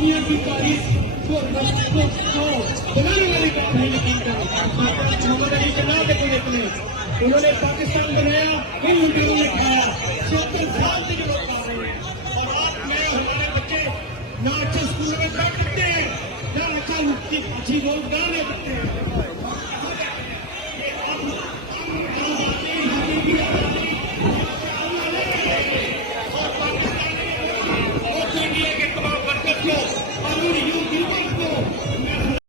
दुनिया की तारीख को बनाने वाले काम नहीं निकलता। मोहम्मद अली के नाम देखो इतने, उन्होंने पाकिस्तान बनाया, इन लुटेरों ने खाया। 76 साल से जो लोग खा रहे हैं, और आज मैं हमारे बच्चे ना अच्छे स्कूल में बैठ सकते हैं, ना अच्छा अच्छी रोजगार ले सकते हैं।